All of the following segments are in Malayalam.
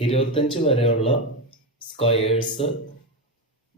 ഇരുപത്തഞ്ച് വരെയുള്ള സ്ക്വയേഴ്സ്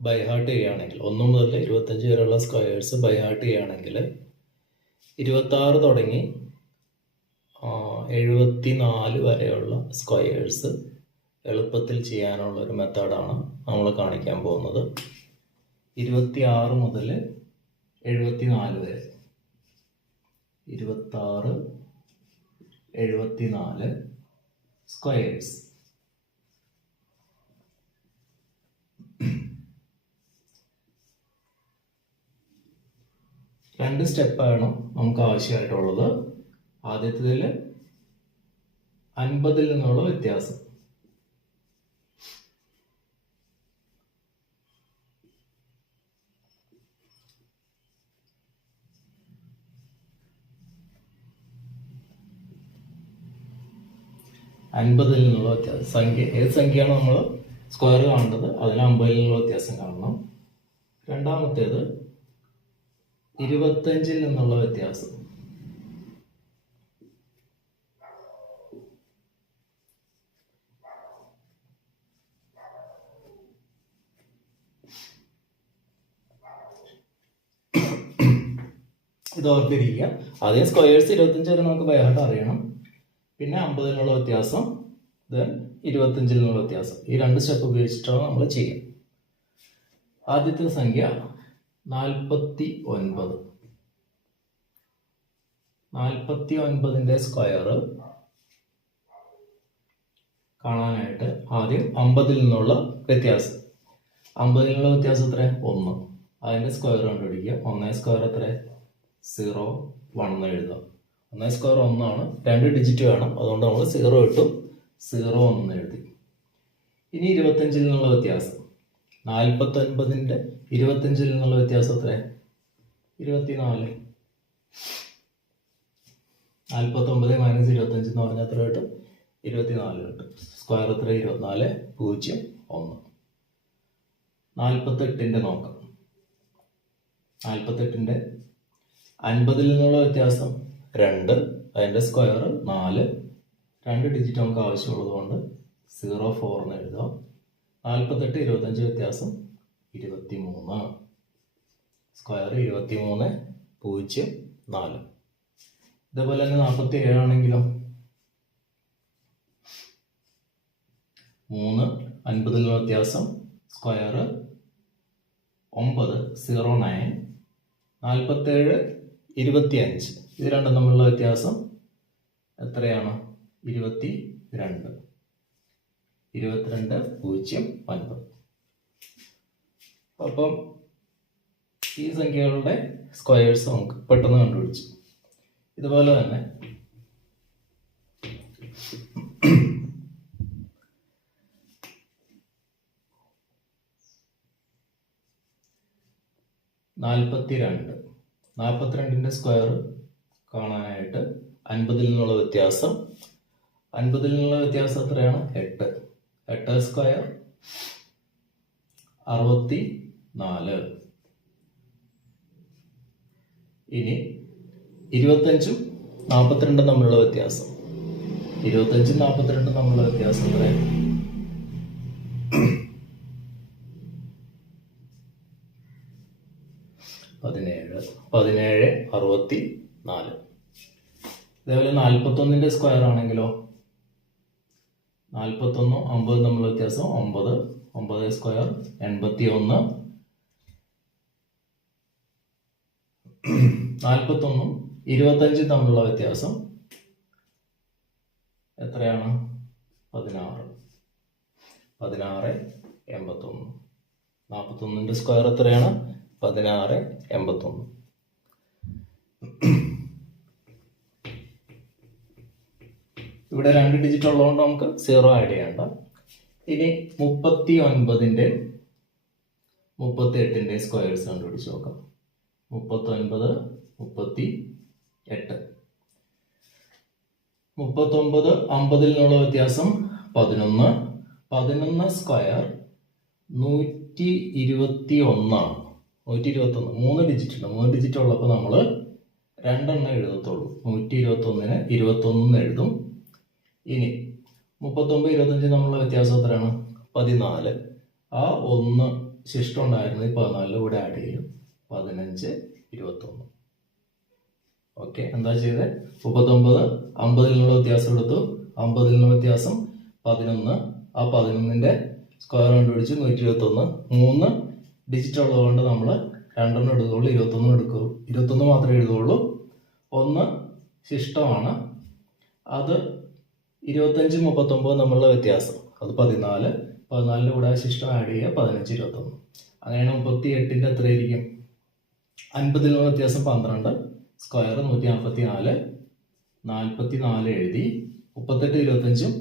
ബൈ ഹാർട്ട് ചെയ്യുകയാണെങ്കിൽ ഒന്നു മുതൽ ഇരുപത്തഞ്ച് വരെയുള്ള സ്ക്വയേഴ്സ് ബൈ ഹാർട്ട് ചെയ്യുകയാണെങ്കിൽ ഇരുപത്താറ് തുടങ്ങി എഴുപത്തി നാല് വരെയുള്ള സ്ക്വയേഴ്സ് എളുപ്പത്തിൽ ചെയ്യാനുള്ള ഒരു മെത്തേഡാണ് നമ്മൾ കാണിക്കാൻ പോകുന്നത്. ഇരുപത്തി ആറ് മുതൽ എഴുപത്തി നാല് വരെ. ഇരുപത്താറ് എഴുപത്തി നാല് സ്ക്വയേഴ്സ്. രണ്ട് സ്റ്റെപ്പാണ് നമുക്ക് ആവശ്യമായിട്ടുള്ളത്. ആദ്യത്തേതിൽ അൻപതിൽ നിന്നുള്ള വ്യത്യാസം. അൻപതിൽ നിന്നുള്ള വ്യത്യാസം. സംഖ്യ ഏത് സംഖ്യയാണ് നമ്മൾ സ്ക്വയർ കാണേണ്ടത് അതിന് അമ്പതിൽ നിന്നുള്ള വ്യത്യാസം കാണണം. രണ്ടാമത്തേത് ഇരുപത്തഞ്ചിൽ നിന്നുള്ള വ്യത്യാസം. ഇത് ഓർത്തിരിക്കുക അതേ സ്ക്വയേഴ്സ് ഇരുപത്തഞ്ച് വരെ നമുക്ക് ബൈഹാർട്ട് അറിയണം. പിന്നെ അമ്പതിനുള്ള വ്യത്യാസം ദെൻ ഇരുപത്തഞ്ചിൽ നിന്നുള്ള വ്യത്യാസം. ഈ രണ്ട് സ്റ്റെപ്പ് ഉപയോഗിച്ചിട്ടാണ് നമ്മൾ ചെയ്യുക. ആദ്യത്തെ സംഖ്യ നാൽപ്പത്തി ഒൻപത് നാൽപ്പത്തി ഒൻപതിന്റെ സ്ക്വയർ കാണാനായിട്ട് ആദ്യം അമ്പതിൽ നിന്നുള്ള വ്യത്യാസം. അമ്പതിൽ നിന്നുള്ള വ്യത്യാസം എത്ര ഒന്ന്. അതിന്റെ സ്ക്വയർ കണ്ടുപിടിക്കുക. ഒന്നേ സ്ക്വയർ എത്ര? സീറോ വൺ എന്ന് എഴുതുക. ഒന്നേ സ്ക്വയർ ഒന്നാണ്. രണ്ട് ഡിജിറ്റ് വേണം. അതുകൊണ്ട് നമ്മൾ സീറോ ഇട്ടു സീറോ ഒന്ന് എഴുതി. ഇനി ഇരുപത്തഞ്ചിൽ നിന്നുള്ള വ്യത്യാസം. നാൽപ്പത്തൊൻപതിന്റെ ഇരുപത്തഞ്ചിൽ നിന്നുള്ള വ്യത്യാസം എത്ര ഇരുപത്തിനാല്. നാൽപ്പത്തൊമ്പത് മൈനസ് ഇരുപത്തഞ്ച് എന്ന് പറഞ്ഞാൽ എത്ര കിട്ടും? ഇരുപത്തിനാല് കിട്ടും. സ്ക്വയർ എത്ര? ഇരുപത്തിനാല്. പൂജ്യം ഒന്ന്. നാൽപ്പത്തെട്ടിന്റെ നോക്കാം. നാൽപ്പത്തെട്ടിന്റെ അൻപതിൽ നിന്നുള്ള വ്യത്യാസം രണ്ട്. അതിന്റെ സ്ക്വയർ നാല്. രണ്ട് ഡിജിറ്റ് നമുക്ക് ആവശ്യമുള്ളത് കൊണ്ട് സീറോ ഫോർ എന്ന് എഴുതാം. നാൽപ്പത്തെട്ട് ഇരുപത്തഞ്ച് വ്യത്യാസം ഇരുപത്തി മൂന്ന് സ്ക്വയർ ഇരുപത്തി മൂന്ന് പൂജ്യം നാല്. ഇതേപോലെ തന്നെ നാൽപ്പത്തി ഏഴാണെങ്കിലോ മൂന്ന് അൻപതിലുള്ള വ്യത്യാസം. സ്ക്വയർ ഒമ്പത് സീറോ നയൻ. നാൽപ്പത്തേഴ് ഇരുപത്തി അഞ്ച് ഇത് രണ്ടും തമ്മിലുള്ള വ്യത്യാസം എത്രയാണ്? ഇരുപത്തി രണ്ട് ഇരുപത്തിരണ്ട് പൂജ്യം ഒൻപത്. അപ്പം ഈ സംഖ്യകളുടെ സ്ക്വയേഴ്സ് നമുക്ക് പെട്ടെന്ന് കണ്ടുപിടിച്ചു. ഇതുപോലെ തന്നെ നാൽപ്പത്തി രണ്ട് നാൽപ്പത്തിരണ്ടിന്റെ സ്ക്വയർ കാണാനായിട്ട് അൻപതിൽ നിന്നുള്ള വ്യത്യാസം. അൻപതിൽ നിന്നുള്ള വ്യത്യാസം എത്രയാണ്? എട്ട്. എട്ട് സ്ക്വയർ അറുപത്തി നാല്. ഇനി ഇരുപത്തഞ്ചും നാൽപ്പത്തിരണ്ടും തമ്മിലുള്ള വ്യത്യാസം. ഇരുപത്തഞ്ചും നാൽപ്പത്തിരണ്ടും തമ്മിലുള്ള വ്യത്യാസം എത്രയാണ് പതിനേഴ്. പതിനേഴ് അറുപത്തി നാല്. അതേപോലെ നാൽപ്പത്തൊന്നിന്റെ സ്ക്വയർ ആണെങ്കിലോ? നാൽപ്പത്തൊന്നും അമ്പതും തമ്മിലുള്ള വ്യത്യാസം ഒമ്പത്. ഒമ്പത് സ്ക്വയർ എൺപത്തി ഒന്ന് നാൽപ്പത്തൊന്നും ഇരുപത്തഞ്ചും തമ്മിലുള്ള വ്യത്യാസം എത്രയാണ്? പതിനാറ്. പതിനാറ് എൺപത്തൊന്ന്. നാൽപ്പത്തൊന്നിന്റെ സ്ക്വയർ എത്രയാണ്? പതിനാറ് എൺപത്തൊന്ന്. ഇവിടെ രണ്ട് ഡിജിറ്റ് ഉള്ളതുകൊണ്ട് നമുക്ക് സീറോ ആഡ് ചെയ്യണ്ട. ഇനി മുപ്പത്തി ഒൻപതിന്റെ മുപ്പത്തി എട്ടിന്റെ സ്ക്വയേഴ്സ് കണ്ടുപിടിച്ച് നോക്കാം. മുപ്പത്തൊൻപത് മുപ്പത്തി എട്ട്. മുപ്പത്തൊമ്പത് അമ്പതിൽ നിന്നുള്ള വ്യത്യാസം പതിനൊന്ന്. പതിനൊന്ന് സ്ക്വയർ നൂറ്റി ഇരുപത്തി ഒന്നാണ് നൂറ്റി ഇരുപത്തി ഒന്ന് മൂന്ന് ഡിജിറ്റ് ഉണ്ട്. മൂന്ന് ഡിജിറ്റ് ഉള്ളപ്പോൾ നമ്മൾ രണ്ടെണ്ണം എഴുതത്തുള്ളൂ. നൂറ്റി ഇരുപത്തി ഒന്നിന് ഇരുപത്തൊന്ന് എഴുതും. ഇനി മുപ്പത്തൊമ്പത് ഇരുപത്തഞ്ച് നമ്മളുടെ വ്യത്യാസം എത്രയാണ്? പതിനാല്. ആ ഒന്ന് ശിഷ്ടം ഉണ്ടായിരുന്നത് ഈ പതിനാലിന്റെ കൂടെ ആഡ് ചെയ്യും. പതിനഞ്ച് ഇരുപത്തൊന്ന്. ഓക്കെ എന്താ ചെയ്തത് മുപ്പത്തൊമ്പത് അമ്പതിൽ നിന്നുള്ള വ്യത്യാസം എടുത്തു. അമ്പതിൽ നിന്നുള്ള വ്യത്യാസം പതിനൊന്ന്. ആ പതിനൊന്നിന്റെ സ്ക്വയർ കണ്ടുപിടിച്ച് നൂറ്റി ഇരുപത്തൊന്ന് മൂന്ന് ഡിജിറ്റ് ഉള്ളതുകൊണ്ട് നമ്മൾ രണ്ടെണ്ണം എടുക്കുകയുള്ളൂ ഇരുപത്തൊന്നും എടുക്കൂ. ഇരുപത്തൊന്ന് മാത്രമേ എഴുതുകയുള്ളൂ ഒന്ന് ശിഷ്ടമാണ്. അത് ഇരുപത്തഞ്ച് മുപ്പത്തൊമ്പത് നമ്മളുടെ വ്യത്യാസം. അത് പതിനാല്. പതിനാലിന്റെ കൂടെ ശിഷ്ടം ആഡ് ചെയ്യുക പതിനഞ്ച് ഇരുപത്തൊന്ന്. അങ്ങനെയാണ് മുപ്പത്തി എട്ടിന്റെ എത്രയായിരിക്കും? അൻപതിൽ നിന്ന് വ്യത്യാസം പന്ത്രണ്ട്. സ്ക്വയർ നൂറ്റി നാൽപ്പത്തി നാല് നാൽപ്പത്തി നാല് എഴുതി. മുപ്പത്തെട്ട് ഇരുപത്തഞ്ചും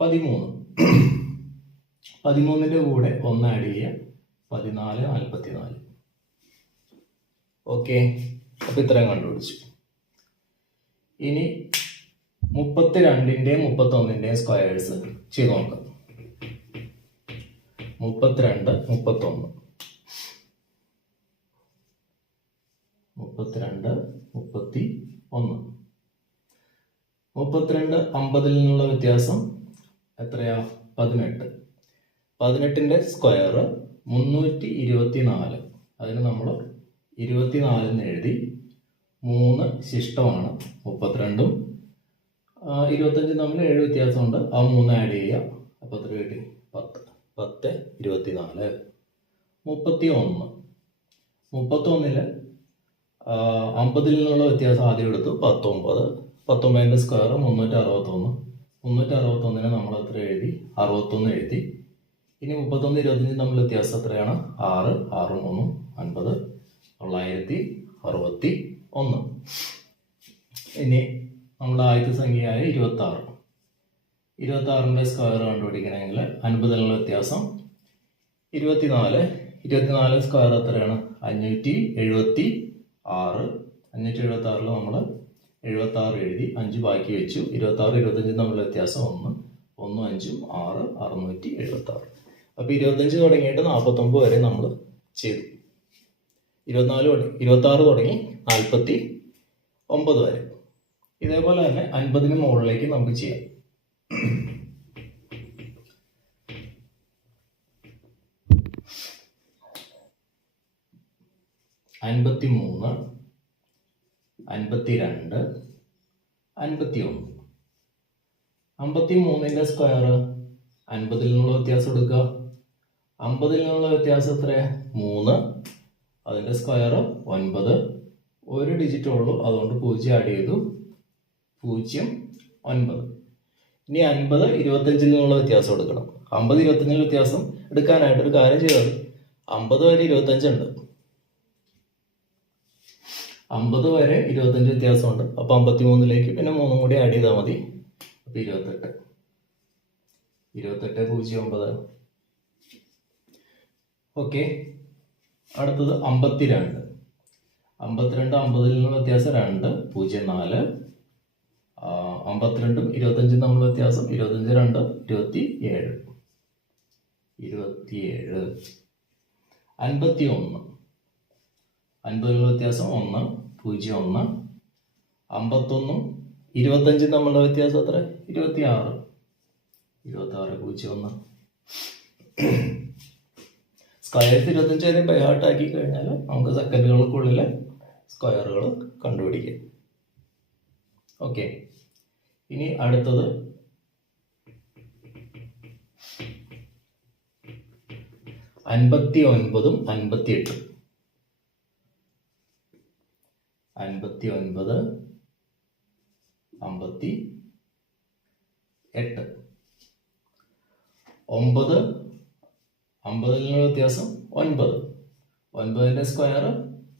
പതിമൂന്ന്. പതിമൂന്നിന്റെ കൂടെ ഒന്ന് ആഡ് ചെയ്യുക പതിനാല് നാൽപ്പത്തി നാല് ഓക്കെ അപ്പോൾ ഇത്രയും കണ്ടുപിടിച്ചു. ഇനി മുപ്പത്തി രണ്ടിന്റെയും മുപ്പത്തൊന്നിന്റെയും സ്ക്വയേഴ്സ് ചെയ്ത് നോക്കാം മുപ്പത്തിരണ്ട് മുപ്പത്തൊന്ന്. മുപ്പത്തിരണ്ട് മുപ്പത്തി ഒന്ന്. മുപ്പത്തിരണ്ട് അമ്പതിൽ നിന്നുള്ള വ്യത്യാസം എത്രയാ? പതിനെട്ട്. പതിനെട്ടിന്റെ സ്ക്വയർ മുന്നൂറ്റി ഇരുപത്തി നാല് അതിന് നമ്മൾ ഇരുപത്തിനാലിന് എഴുതി മൂന്ന് ശിഷ്ടമാണ് മുപ്പത്തിരണ്ടും. ഇരുപത്തഞ്ചും തമ്മിൽ ഏഴ് വ്യത്യാസമുണ്ട്. ആ മൂന്ന് ആഡ് ചെയ്യുക അപ്പോൾ എത്ര കിട്ടി? പത്ത്. പത്ത് ഇരുപത്തിനാല്. മുപ്പത്തി ഒന്ന് മുപ്പത്തൊന്നിൽ അമ്പതിൽ നിന്നുള്ള വ്യത്യാസം ആദ്യം എടുത്തു പത്തൊമ്പത്. പത്തൊമ്പതിന്റെ സ്ക്വയർ മുന്നൂറ്റി അറുപത്തൊന്ന് മുന്നൂറ്റി അറുപത്തൊന്നിന് നമ്മൾ എത്ര എഴുതി? അറുപത്തൊന്ന് എഴുതി. ഇനി മുപ്പത്തൊന്ന് ഇരുപത്തഞ്ച് തമ്മിൽ വ്യത്യാസം എത്രയാണ്? ആറ് ആറ് മൂന്നും അൻപത് തൊള്ളായിരത്തി അറുപത്തി ഒന്ന്. ഇനി നമ്മുടെ ആദ്യത്തെ സംഖ്യയായ ഇരുപത്തി ആറ് ഇരുപത്തി ആറിന്റെ സ്ക്വയർ കണ്ടുപിടിക്കണമെങ്കിൽ അൻപതിലുള്ള വ്യത്യാസം ഇരുപത്തിനാല്. ഇരുപത്തിനാല് സ്ക്വയർ എത്രയാണ്? അഞ്ഞൂറ്റി എഴുപത്തി ആറ്. അഞ്ഞൂറ്റി എഴുപത്തി ആറിൽ നമ്മൾ എഴുപത്തി ആറ് എഴുതി അഞ്ച് ബാക്കി വെച്ചു. ഇരുപത്തി ആറ് ഇരുപത്തഞ്ചും തമ്മിലുള്ള വ്യത്യാസം ഒന്ന്. ഒന്നും അഞ്ചും ആറ് അറുന്നൂറ്റി എഴുപത്തി ആറ് അപ്പോൾ ഇരുപത്തഞ്ച് തുടങ്ങിയിട്ട് നാൽപ്പത്തൊമ്പത് വരെ നമ്മൾ ചെയ്തു. ഇരുപത്തിനാല് ഇരുപത്തി ആറ് തുടങ്ങി നാൽപ്പത്തി ഒമ്പത് വരെ. ഇതേപോലെ തന്നെ അൻപതിന് മുകളിലേക്ക് നമുക്ക് ചെയ്യാം. അൻപത്തി മൂന്ന് അൻപത്തി രണ്ട് അൻപത്തി ഒന്ന് അമ്പത്തി മൂന്നിന്റെ സ്ക്വയർ അൻപതിൽ നിന്നുള്ള വ്യത്യാസം എടുക്കുക. അമ്പതിൽ നിന്നുള്ള വ്യത്യാസം എത്ര മൂന്ന്. അതിന്റെ സ്ക്വയർ ഒൻപത്. ഒരു ഡിജിറ്റ് ഉള്ളൂ. അതുകൊണ്ട് പൂജ്യം ആഡ് ചെയ്തു. പൂജ്യം ഒൻപത്. ഇനി അൻപത് ഇരുപത്തഞ്ചിൽ നിന്നുള്ള വ്യത്യാസം എടുക്കണം. അമ്പത് ഇരുപത്തഞ്ചിൽ വ്യത്യാസം എടുക്കാനായിട്ട് ഒരു കാര്യം ചെയ്താൽ അമ്പത് വരെ ഇരുപത്തഞ്ചുണ്ട് അമ്പത് വരെ ഇരുപത്തഞ്ച് വ്യത്യാസമുണ്ട്. അപ്പോൾ അമ്പത്തി മൂന്നിലേക്ക് പിന്നെ മൂന്നും കൂടി ആഡ് ചെയ്താൽ മതി. അപ്പോൾ ഇരുപത്തെട്ട്. ഇരുപത്തെട്ട് പൂജ്യം ഒമ്പത്. ഓക്കെ അടുത്തത് അമ്പത്തിരണ്ട്. അമ്പത്തിരണ്ട് അമ്പതിൽ നിന്നുള്ള വ്യത്യാസം രണ്ട് പൂജ്യം നാല്. അമ്പത്തിരണ്ടും ഇരുപത്തഞ്ചും തമ്മിലുള്ള വ്യത്യാസം ഇരുപത്തഞ്ച് രണ്ട് ഇരുപത്തി ഏഴ് ഇരുപത്തിയേഴ്. അൻപത്തി ഒന്ന് അൻപതിലുള്ള വ്യത്യാസം ഒന്ന്. പൂജ്യം ഒന്ന് അമ്പത്തൊന്നും ഇരുപത്തഞ്ചും തമ്മിലുള്ള വ്യത്യാസം എത്ര? ഇരുപത്തി ആറ് ഇരുപത്തി ആറ് പൂജ്യം ഒന്ന്. സ്ക്വയർ ഇരുപത്തഞ്ച് വരെ ബൈഹാർട്ട് ആക്കി കഴിഞ്ഞാൽ നമുക്ക് സെക്കൻഡുകൾക്കുള്ളിൽ സ്ക്വയറുകൾ കണ്ടുപിടിക്കാം. ഓക്കെ ഇനി അടുത്തത്. അൻപത്തി ഒൻപതും അൻപത്തി എട്ടും അൻപത്തി ഒൻപത് അമ്പത്തി എട്ട് ഒമ്പത് അമ്പതിൽ നിന്നുള്ള വ്യത്യാസം ഒൻപത്. ഒൻപതിന്റെ സ്ക്വയർ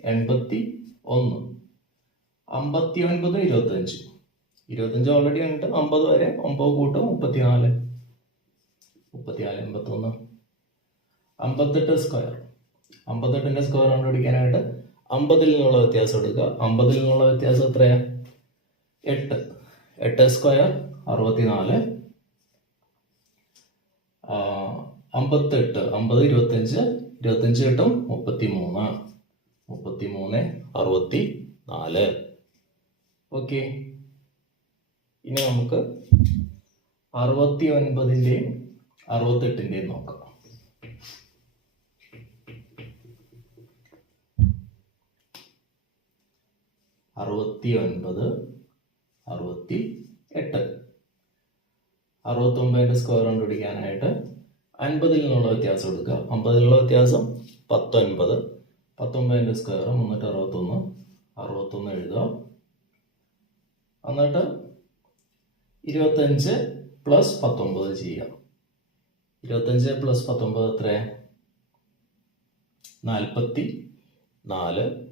എൺപത്തി ഒന്ന് അമ്പത്തി ഒൻപത് ഇരുപത്തഞ്ച് ഇരുപത്തഞ്ച് ഓൾറെഡി ഉണ്ട് അമ്പത് വരെ ഒമ്പത് കൂട്ടും മുപ്പത്തിനാല്. മുപ്പത്തിനാല് എൺപത്തൊന്ന്. അമ്പത്തെട്ട് സ്ക്വയർ. അമ്പത്തെട്ടിന്റെ സ്ക്വയർ കണ്ടുപിടിക്കാനായിട്ട് അമ്പതിൽ നിന്നുള്ള വ്യത്യാസം എടുക്കുക. അമ്പതിൽ നിന്നുള്ള വ്യത്യാസം എത്രയാ? എട്ട്. എട്ട് സ്ക്വയർ അറുപത്തിനാല്. അമ്പത്തെട്ട്. അമ്പത് ഇരുപത്തഞ്ച് ഇരുപത്തഞ്ച് കിട്ടും മുപ്പത്തി മൂന്ന് മുപ്പത്തി മൂന്ന് അറുപത്തി നാല് ഓക്കെ. ഇനി നമുക്ക് അറുപത്തി ഒൻപതിന്റെയും അറുപത്തെട്ടിന്റെയും നോക്കാം. അറുപത്തി ഒൻപത് അറുപത്തി എട്ട് അറുപത്തൊമ്പതിന്റെ സ്ക്വയർ കണ്ടുപിടിക്കാനായിട്ട് അൻപതിൽ നിന്നുള്ള വ്യത്യാസം എടുക്കുക. അമ്പതിലുള്ള വ്യത്യാസം പത്തൊൻപത്. പത്തൊമ്പതിന്റെ സ്ക്വയർ മുന്നൂറ്റി അറുപത്തൊന്ന് അറുപത്തൊന്ന് എഴുതുക. എന്നിട്ട് ഇരുപത്തഞ്ച് പ്ലസ് പത്തൊമ്പത് ചെയ്യുക. ഇരുപത്തഞ്ച് പ്ലസ് പത്തൊമ്പത് എത്ര നാൽപ്പത്തി നാല്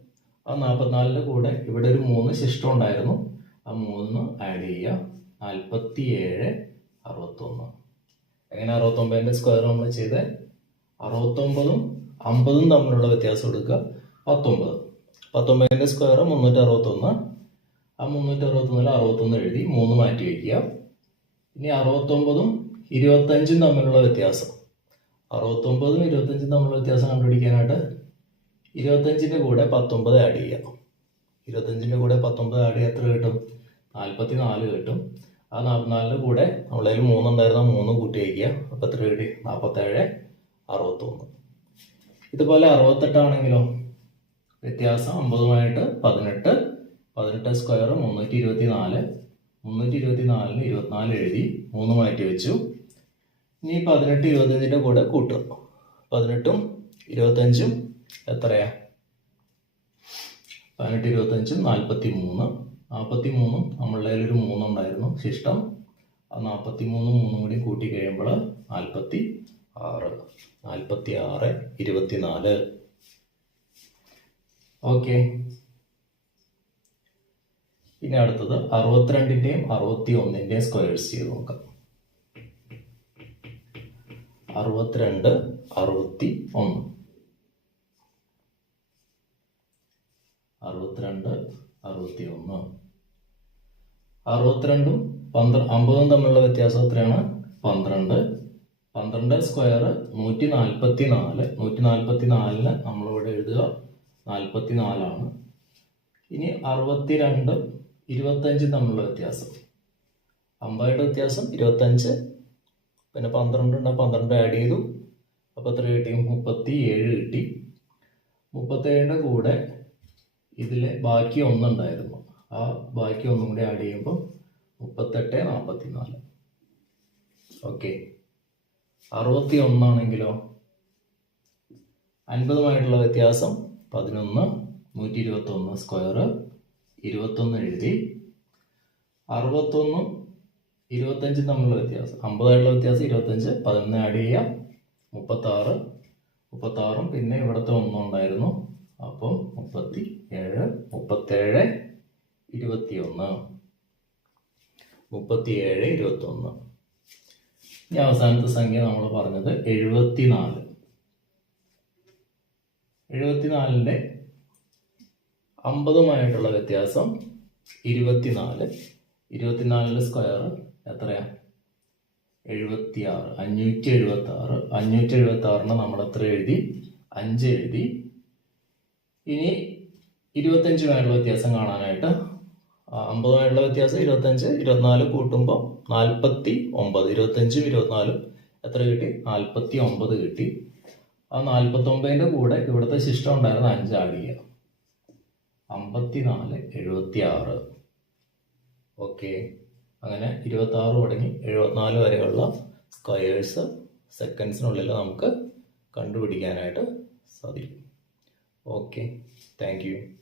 ആ നാൽപ്പത്തിനാലിന്റെ കൂടെ ഇവിടെ ഒരു മൂന്ന് ശിഷ്ടം ഉണ്ടായിരുന്നു. ആ മൂന്ന് ആഡ് ചെയ്യുക. നാൽപ്പത്തി ഏഴ് അറുപത്തൊന്ന്. എങ്ങനെ അറുപത്തൊമ്പതിന്റെ സ്ക്വയർ നമ്മൾ ചെയ്ത്? അറുപത്തൊമ്പതും അമ്പതും തമ്മിലുള്ള വ്യത്യാസം എടുക്കുക. പത്തൊമ്പത്. പത്തൊമ്പതിന്റെ സ്ക്വയർ മുന്നൂറ്റി അറുപത്തൊന്ന് ആ മുന്നൂറ്റി അറുപത്തൊന്നിൽ അറുപത്തൊന്ന് എഴുതി മൂന്ന് മാറ്റി വയ്ക്കുക. ഇനി അറുപത്തൊമ്പതും ഇരുപത്തഞ്ചും തമ്മിലുള്ള വ്യത്യാസം. അറുപത്തൊമ്പതും ഇരുപത്തഞ്ചും തമ്മിലുള്ള വ്യത്യാസം കണ്ടുപിടിക്കാനായിട്ട് ഇരുപത്തഞ്ചിന്റെ കൂടെ പത്തൊമ്പത് ആഡ് ചെയ്യാം. ഇരുപത്തഞ്ചിന്റെ കൂടെ പത്തൊമ്പത് ആഡ് ചെയ്യാൻ എത്ര കിട്ടും? നാൽപ്പത്തി നാല് കിട്ടും. ആ നാൽപ്പത്തിനാലിന്റെ കൂടെ നമ്മളതിൽ മൂന്നുണ്ടായിരുന്ന മൂന്ന് കൂട്ടി വയ്ക്കുക അപ്പോൾ എത്ര കിട്ടി? നാൽപ്പത്തേഴ് അറുപത്തൊന്ന്. ഇതുപോലെ അറുപത്തെട്ടാണെങ്കിലോ വ്യത്യാസം അമ്പതുമായിട്ട് പതിനെട്ട് പതിനെട്ട് സ്ക്വയർ മുന്നൂറ്റി ഇരുപത്തി നാല് മുന്നൂറ്റി ഇരുപത്തി നാലിന് ഇരുപത്തിനാല് എഴുതി മൂന്ന് മാറ്റി വെച്ചു. ഇനി പതിനെട്ട് ഇരുപത്തഞ്ചിന്റെ കൂടെ കൂട്ടുക. പതിനെട്ടും ഇരുപത്തഞ്ചും എത്രയാ? പതിനെട്ട് ഇരുപത്തഞ്ച് നാൽപ്പത്തി മൂന്ന് നാൽപ്പത്തി മൂന്നും നമ്മളുടെ ഒരു മൂന്നുണ്ടായിരുന്നു. ശിഷ്ടം. നാൽപ്പത്തി മൂന്നും മൂന്നും കൂടി കൂട്ടി കഴിയുമ്പോൾ നാൽപ്പത്തി ആറ് നാൽപ്പത്തി ആറ് ഇരുപത്തിനാല്. ഓക്കെ. ഇനി അടുത്തത് അറുപത്തിരണ്ടിന്റെയും അറുപത്തി ഒന്നിന്റെയും സ്ക്വയേഴ്സ് ചെയ്ത് നോക്കാം. അറുപത്തിരണ്ട് അറുപത്തി ഒന്ന് അറുപത്തിരണ്ട് അറുപത്തി ഒന്ന് അറുപത്തിരണ്ടും പന്ത്ര അമ്പതും തമ്മിലുള്ള വ്യത്യാസം എത്രയാണ്? പന്ത്രണ്ട്. പന്ത്രണ്ട് സ്ക്വയർ നൂറ്റി നാൽപ്പത്തി നാല് നൂറ്റി നാൽപ്പത്തി നാലിന് നമ്മളിവിടെ എഴുതുക നാൽപ്പത്തി നാലാണ് ഇനി അറുപത്തിരണ്ട് ഇരുപത്തഞ്ച് തമ്മിലുള്ള വ്യത്യാസം. അമ്പതിന്റെ വ്യത്യാസം ഇരുപത്തഞ്ച്. പിന്നെ പന്ത്രണ്ട് ഉണ്ട്. പന്ത്രണ്ട് ആഡ് ചെയ്തു. അപ്പോൾ എത്ര കിട്ടി? മുപ്പത്തി ഏഴ് കിട്ടി. മുപ്പത്തേഴിന്റെ കൂടെ ഇതിൽ ബാക്കി ഒന്നുണ്ടായിരുന്നു. ആ ബാക്കി ഒന്നും കൂടി ആഡ് ചെയ്യുമ്പോൾ മുപ്പത്തെട്ട് നാൽപ്പത്തി നാല് ഓക്കെ അറുപത്തി ഒന്നാണെങ്കിലോ അൻപതുമായിട്ടുള്ള വ്യത്യാസം പതിനൊന്ന് നൂറ്റി ഇരുപത്തൊന്ന് സ്ക്വയർ ഇരുപത്തൊന്ന് എഴുതി. അറുപത്തൊന്നും ഇരുപത്തഞ്ചും തമ്മിലുള്ള വ്യത്യാസം. അമ്പതായിട്ടുള്ള വ്യത്യാസം ഇരുപത്തഞ്ച് പതിനൊന്ന് ആഡ് ചെയ്യുക മുപ്പത്താറ് മുപ്പത്താറും പിന്നെ ഇവിടുത്തെ ഒന്നും ഉണ്ടായിരുന്നു. അപ്പം മുപ്പത്തി ഏഴ് മുപ്പത്തേഴ് ഇരുപത്തിയൊന്ന്. മുപ്പത്തിയേഴ് ഇരുപത്തൊന്ന്. ഇനി അവസാനത്തെ സംഖ്യ നമ്മൾ പറഞ്ഞത് എഴുപത്തിനാല്. എഴുപത്തിനാലിന്റെ അമ്പതുമായിട്ടുള്ള വ്യത്യാസം ഇരുപത്തിനാല്. ഇരുപത്തിനാലിന്റെ സ്ക്വയർ എത്രയാണ് എഴുപത്തി ആറ് അഞ്ഞൂറ്റി എഴുപത്തി ആറ് അഞ്ഞൂറ്റി എഴുപത്തി ആറിന് നമ്മൾ എത്ര എഴുതി? അഞ്ച് എഴുതി. ഇനി ഇരുപത്തഞ്ചുമായുള്ള വ്യത്യാസം കാണാനായിട്ട്. അമ്പതുമായുള്ള വ്യത്യാസം ഇരുപത്തഞ്ച് ഇരുപത്തിനാല് കൂട്ടുമ്പോൾ നാൽപ്പത്തി ഒമ്പത്. ഇരുപത്തഞ്ചും ഇരുപത്തിനാലും എത്ര കിട്ടി? നാൽപ്പത്തി ഒമ്പത് കിട്ടി. ആ നാൽപ്പത്തൊമ്പതിന്റെ കൂടെ ഇവിടുത്തെ ശിഷ്ടം ഉണ്ടായിരുന്ന അഞ്ച് ആഡ് ചെയ്യുക അമ്പത്തിനാല് എഴുപത്തി ആറ് ഓക്കെ. അങ്ങനെ ഇരുപത്തി ആറ് തുടങ്ങി എഴുപത്തിനാല് വരെയുള്ള സ്ക്വയേഴ്സ് സെക്കൻഡ്സിനുള്ളിൽ നമുക്ക് കണ്ടുപിടിക്കാനായിട്ട് സാധിക്കും. Okay, thank you.